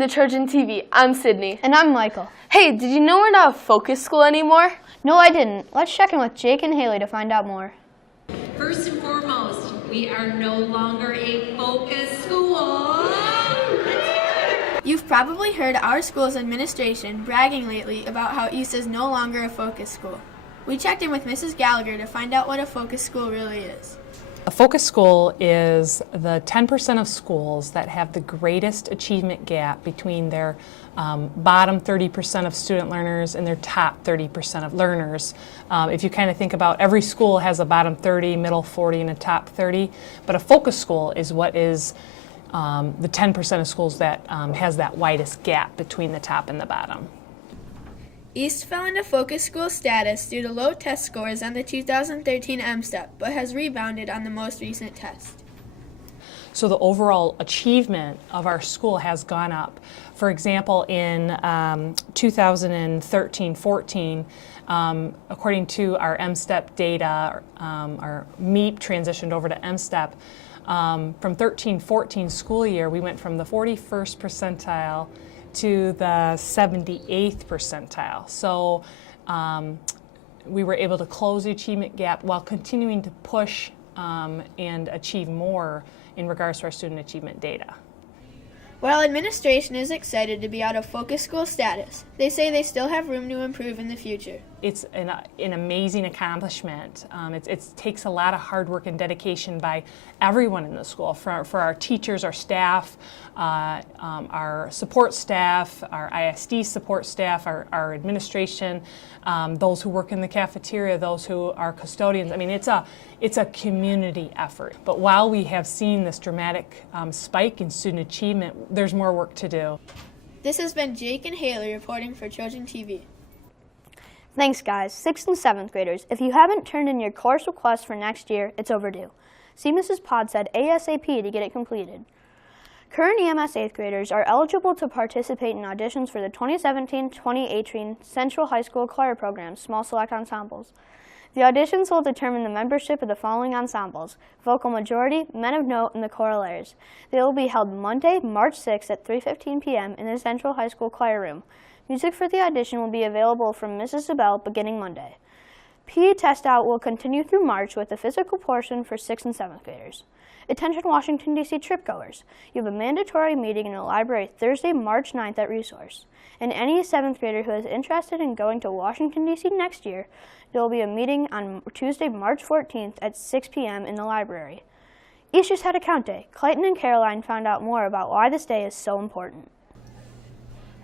to Trojan TV. I'm Sydney. And I'm Michael. Hey, did you know we're not a focus school anymore? No, I didn't. Let's check in with Jake and Haley to find out more. First and foremost, we are no longer a focus school. You've probably heard our school's administration bragging lately about how East is no longer a focus school. We checked in with Mrs. Gallagher to find out what a focus school really is. A focus school is the 10% of schools that have the greatest achievement gap between their bottom 30% of student learners and their top 30% of learners. If you kind of think about every school has a bottom 30, middle 40, and a top 30, but a focus school is what is the 10% of schools that has that widest gap between the top and the bottom. East fell into focus school status due to low test scores on the 2013 MSTEP, but has rebounded on the most recent test. So the overall achievement of our school has gone up. For example, in 2013-14, according to our MSTEP data, our MEP transitioned over to MSTEP. From 13-14 school year, we went from the 41st percentile to the 78th percentile. So we were able to close the achievement gap while continuing to push and achieve more in regards to our student achievement data. While administration is excited to be out of focus school status, they say they still have room to improve in the future. It's an amazing accomplishment. It takes a lot of hard work and dedication by everyone in the school, for our teachers, our staff, our support staff, our ISD support staff, our administration, those who work in the cafeteria, those who are custodians. I mean, it's a community effort. But while we have seen this dramatic spike in student achievement, there's more work to do. This has been Jake and Haley reporting for Trojan TV. Thanks, guys. 6th and 7th graders, if you haven't turned in your course request for next year, it's overdue. See Mrs. Podstead ASAP to get it completed. Current EMS 8th graders are eligible to participate in auditions for the 2017-2018 Central High School Choir Program Small Select Ensembles. The auditions will determine the membership of the following ensembles: Vocal Majority, Men of Note, and the Chorallaires. They will be held Monday, March 6th at 3:15 p.m. in the Central High School Choir Room. Music for the audition will be available from Mrs. Zabel beginning Monday. PE test out will continue through March with the physical portion for 6th and 7th graders. Attention Washington, D.C. tripgoers. You have a mandatory meeting in the library Thursday, March 9th at Resource. And any 7th grader who is interested in going to Washington, D.C. next year, there will be a meeting on Tuesday, March 14th at 6 p.m. in the library. East just had a count day. Clayton and Caroline found out more about why this day is so important.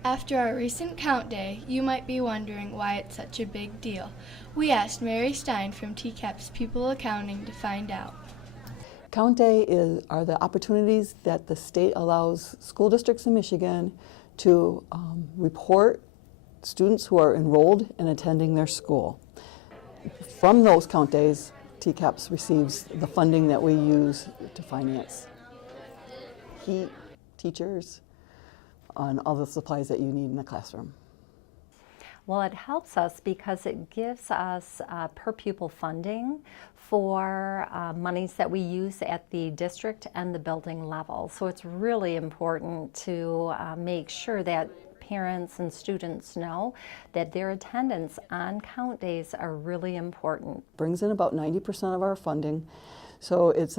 After our recent count day, you might be wondering why it's such a big deal. We asked Mary Stein from TCAP's People Accounting to find out. Count Day are the opportunities that the state allows school districts in Michigan to report students who are enrolled and attending their school. From those count days, TCAPS receives the funding that we use to finance heat, teachers, and all the supplies that you need in the classroom. Well, it helps us because it gives us per pupil funding for monies that we use at the district and the building level. So it's really important to make sure that parents and students know that their attendance on count days are really important. Brings in about 90% of our funding, so it's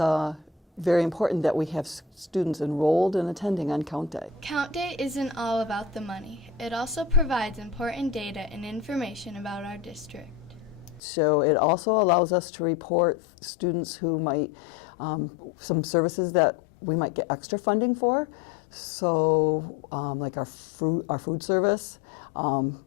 very important that we have students enrolled and attending on count day. Count day isn't all about the money. It also provides important data and information about our district. So it also allows us to report students who might, some services that we might get extra funding for. So like our food service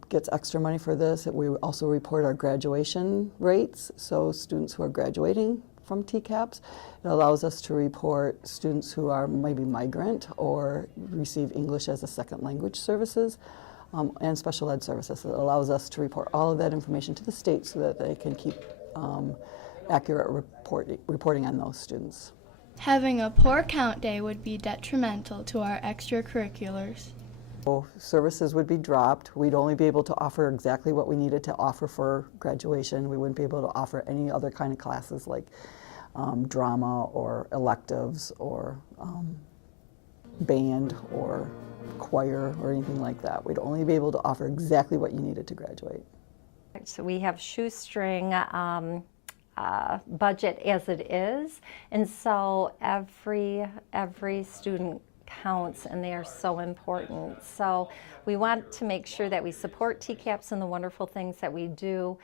gets extra money for this. We also report our graduation rates, so students who are graduating from TCAPS. It allows us to report students who are maybe migrant or receive English as a second language services and special ed services. It allows us to report all of that information to the state so that they can keep accurate reporting on those students. Having a poor count day would be detrimental to our extracurriculars. Services would be dropped. We'd only be able to offer exactly what we needed to offer for graduation. We wouldn't be able to offer any other kind of classes like drama or electives or band or choir or anything like that. We'd only be able to offer exactly what you needed to graduate. So we have shoestring budget as it is, and so every student counts, and they are so important. So we want to make sure that we support TCAPS and the wonderful things that we do.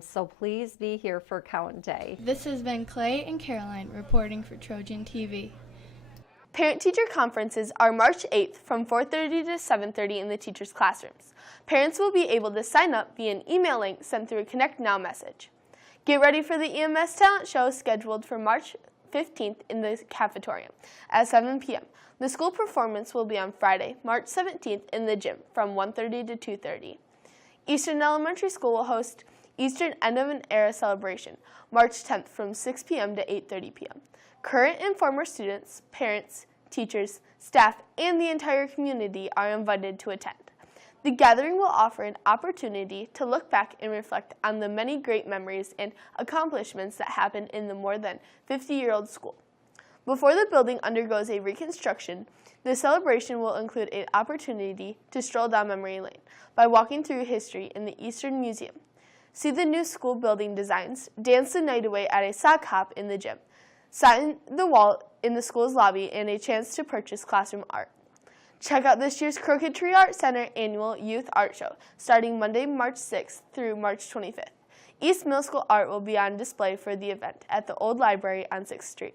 So please be here for Count Day. This has been Clay and Caroline reporting for Trojan TV. Parent-teacher conferences are March 8th from 4:30 to 7:30 in the teachers' classrooms. Parents will be able to sign up via an email link sent through a Connect Now message. Get ready for the EMS talent show scheduled for March 15th in the cafeteria at 7 p.m. The school performance will be on Friday, March 17th in the gym from 1:30 to 2:30. Eastern Elementary School will host Eastern End of an Era celebration, March 10th from 6 p.m. to 8:30 p.m. Current and former students, parents, teachers, staff, and the entire community are invited to attend. The gathering will offer an opportunity to look back and reflect on the many great memories and accomplishments that happened in the more than 50-year-old school. Before the building undergoes a reconstruction, the celebration will include an opportunity to stroll down memory lane by walking through history in the Eastern Museum. See the new school building designs, dance the night away at a sock hop in the gym, sign the wall in the school's lobby, and a chance to purchase classroom art. Check out this year's Crooked Tree Art Center annual Youth Art Show, starting Monday, March 6th through March 25th. East Middle School art will be on display for the event at the Old Library on 6th Street.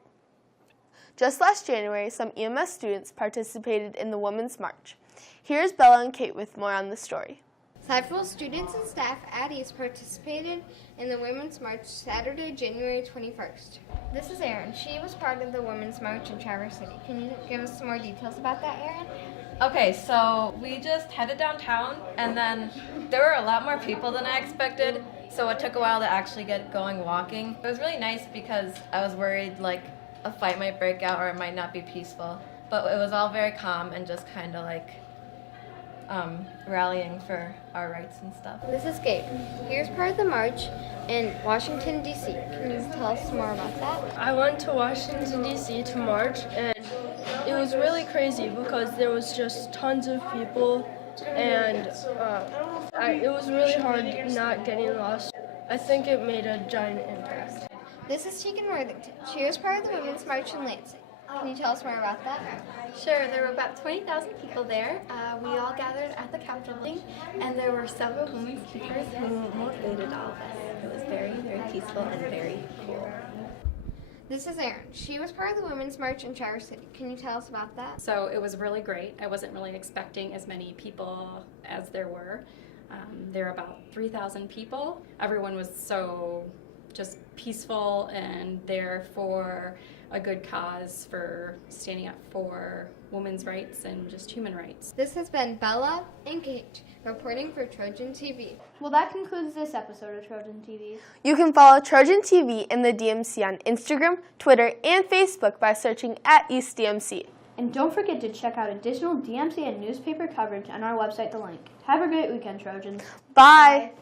Just last January, some EMS students participated in the Women's March. Here's Bella and Kate with more on the story. Several students and staff at East participated in the Women's March Saturday, January 21st. This is Erin. She was part of the Women's March in Traverse City. Can you give us some more details about that, Erin? Okay, so we just headed downtown, and then there were a lot more people than I expected, so it took a while to actually get going walking. It was really nice because I was worried like a fight might break out or it might not be peaceful, but it was all very calm and just kind of like rallying for our rights and stuff. This is Gabe. Here's part of the march in Washington, D.C. Can you tell us more about that? I went to Washington, D.C. to march, and it was really crazy because there was just tons of people, and it was really hard not getting lost. I think it made a giant impact. This is Tegan Worthington. She was part of the Women's March in Lansing. Can you tell us more about that? Sure, there were about 20,000 people there. We all gathered at the Capitol building, and there were several women speakers who motivated all of us. It was very, very peaceful and very cool. This is Erin. She was part of the Women's March in Traverse City. Can you tell us about that? So it was really great. I wasn't really expecting as many people as there were. There were about 3,000 people. Everyone was so just peaceful and there for a good cause, for standing up for women's rights and just human rights. This has been Bella and Kate reporting for Trojan TV. Well, that concludes this episode of Trojan TV. You can follow Trojan TV and the DMC on Instagram, Twitter, and Facebook by searching @EastDMC. And don't forget to check out additional DMC and newspaper coverage on our website, The Link. Have a great weekend, Trojans. Bye.